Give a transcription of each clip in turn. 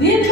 Від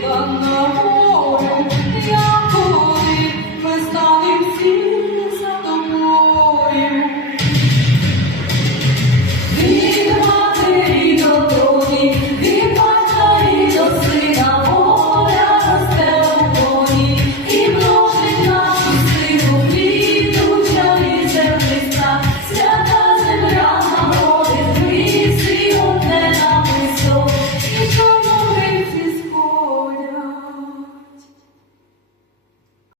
Cuando